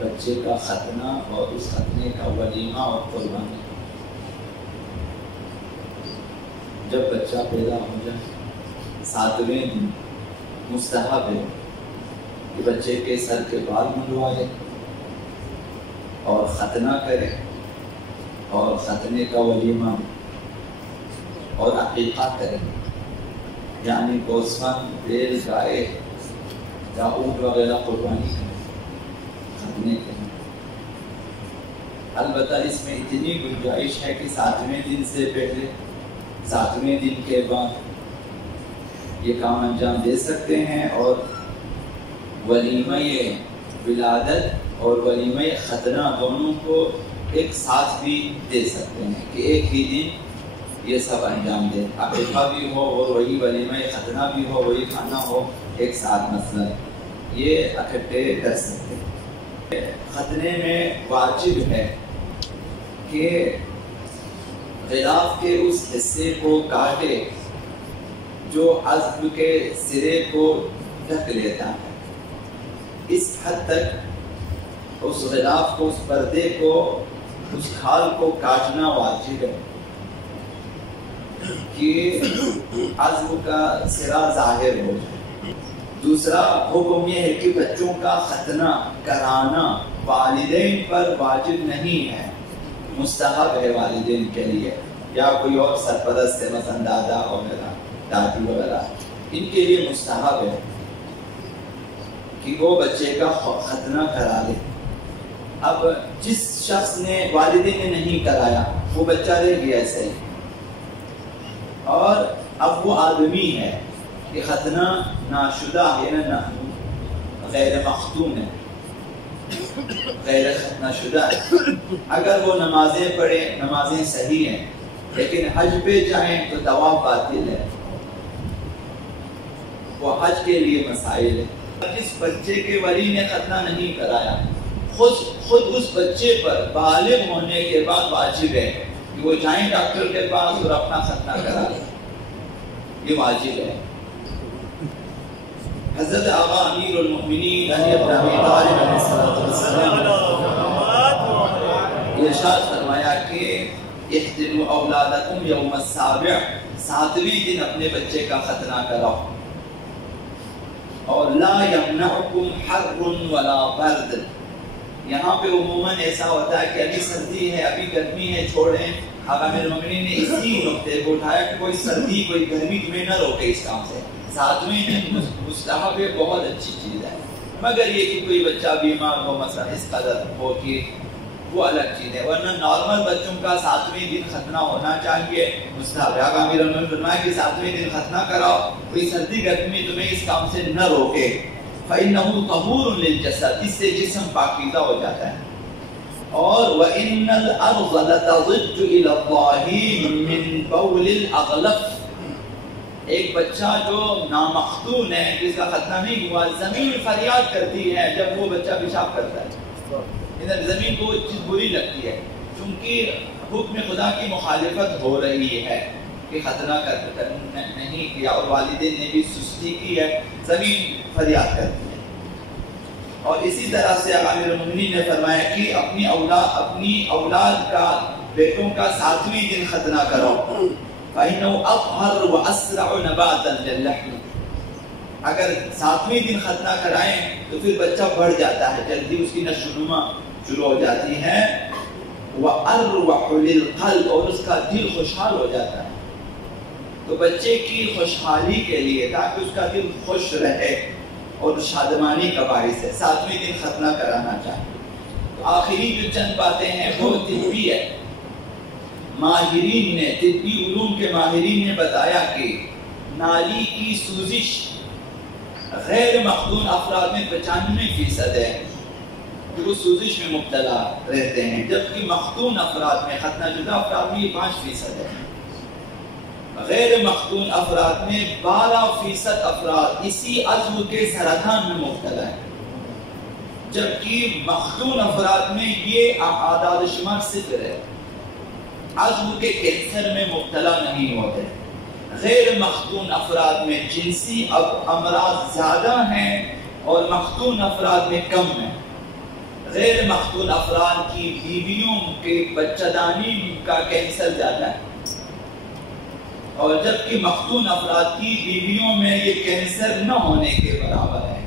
بچے کا ختنہ اور اس ختنے کا ولیمہ اور قربانی. جب بچہ پیدا ہو جائے 7ویں دن مستحب ہے کہ بچے کے سر کے بال منڈوائے اور ختنہ کرے اور ختنے کا ولیمہ اور عقیقہ کرے، یعنی گوسفند، بیل، گائے یا اونٹ وغیرہ قربانی کرے ختنے کے. البتہ اس میں اتنی گنجائش ہے کہ 7ویں دن سے پہلے 7ویں دن کے بعد یہ کام انجام دے سکتے ہیں، اور ولیمہ ولادت اور ولیمہ ختنہ دونوں کو ایک ساتھ بھی دے سکتے ہیں کہ ایک ہی دن یہ سب انجام دے. عقیقہ بھی ہو اور وہی ولیمہ ختنہ بھی ہو، وہی کھانا ہو، ایک ساتھ مسئلہ یہ اکٹھے کر سکتے ہیں. ختنے میں واجب ہے کہ غلاف کے اس حصے کو کاٹے جو عضو کے سرے کو ڈھک لیتا ہے. اس حد تک اس غلاف کو، اس پردے کو، اس کھال کو کاٹنا واجب ہے کہ عضو کا سرا ظاہر ہو جائے. دوسرا حکم یہ ہے کہ بچوں کا ختنہ کرانا والدین پر واجب نہیں ہے، مستحب ہے والدین کے لیے، یا کوئی اور سرپرست ہے مثلا دادا وغیرہ، دادی وغیرہ، ان کے لیے مستحب ہے کہ وہ بچے کا ختنہ کرا لے. اب جس شخص نے والدین نے نہیں کرایا وہ بچہ رہ گیا ایسے ہی، اور اب وہ آدمی ہے کہ ختنہ ناشدہ ہے نا، غیر مختون ہے، غیر ختنہ شدہ ہے. اگر وہ نمازیں پڑھے، نمازیں صحیح ہیں، لیکن حج پہ جائیں تو طواف باطل ہے، وہ حج کے لیے مسائل ہے. جس بچے کے ولی نے ختنہ نہیں کرایا، خود اس بچے پر بالغ ہونے کے بعد واجب ہے کہ وہ جائیں ڈاکٹر کے پاس اور اپنا ختنہ کرا لیں، یہ واجب ہے. حضرت آقا امیر المؤمنین علی ابن ابی طالب علیہ السلام ارشاد فرمایا کہ احتنوا اولادکم یوم السابع، 7ویں دن اپنے بچے کا ختنہ کراؤ. اور لا یمنعکم حر ولا برد، یہاں پہ عموماً ایسا ہوتا ہے کہ ابھی سردی ہے، ابھی گرمی ہے، چھوڑیں. آقا امیر المؤمنین نے اسی نقطے کو اٹھایا کہ کوئی سردی کوئی گرمی تمہیں نہ روکے اس کام سے. 7ویں دن مستحب ہے، بہت اچھی چیز ہے، مگر یہ کہ کوئی بچہ بیمار ہو مثلا اس قدر ہو کہ وہ الگ چیز ہے، ورنہ نارمل بچوں کا 7ویں دن ختنہ ہونا چاہیے، مستحب ہے. آقا امیر المؤمنین نے فرمایا کہ 7ویں دن ختنہ کراؤ، کوئی سردی گرمی تمہیں اس کام سے نہ روکے. فَإِنَّهُ طَهُورٌ لِلْجَسَدِ، اس سے جسم پاکیزہ ہو جاتا ہے. اور وَإِنَّ الْأَرْضَ لَتَضِجُّ إِلَى اللَّهِ مِنْ بَوْلِ الْأَغْلَفِ، ایک بچہ جو نامختون ہے، جس کا ختنہ نہیں ہوا، زمین فریاد کرتی ہے جب وہ بچہ پیشاب کرتا ہے. زمین کو چیز بری لگتی ہے، چونکہ حکم خدا کی مخالفت ہو رہی ہے کہ ختنہ نہیں کیا اور والدین نے بھی سستی کی ہے، زمین فریاد کرتی ہے. اور اسی طرح سے امیر المؤمنین نے فرمایا کہ اپنی اولاد کا، بیٹوں کا 7ویں دن ختنہ کرو. فَإِنَّهُ أَطْهَرُ وَأَسْرَعُ نَبَاتًا لِلْلَحْمِ، اگر 7ویں دن ختنہ کرائیں تو پھر بچہ بڑھ جاتا ہے، جلدی اس کی نشو و نما شروع ہو جاتی ہے. وَأَرْوَحُ لِلْقَلْبِ، اور اس کا دل خوشحال ہو جاتا ہے. تو بچے کی خوشحالی کے لیے، تاکہ اس کا دل خوش رہے اور شادمانی کا باعث ہے، 7ویں دن ختنہ کرانا چاہیے. تو آخری جو چند باتیں ہیں وہ طبی ہے. ماہرین نے، طبی علوم کے ماہرین نے بتایا کہ نالی کی سوزش غیر مختون افراد میں 95% ہے کہ وہ سوزش میں مبتلا رہتے ہیں، جبکہ مختون افراد میں، ختنہ شدہ افراد میں یہ 5% ہے. غیر مختون افراد میں 12% افراد اسی عضو کے سرطان میں مبتلا ہے، جبکہ مختون افراد میں یہ اعداد و شمار 0 ہے، عضو کے کینسر میں مبتلا نہیں ہوتے. غیر مختون افراد میں جنسی امراض زیادہ ہیں اور مختون افراد میں کم ہیں. غیر مختون افراد کی بیویوں کے بچہ دانی کا کینسر زیادہ ہے، اور جبکہ مختون افراد کی بیویوں میں یہ کینسر نہ ہونے کے برابر ہے۔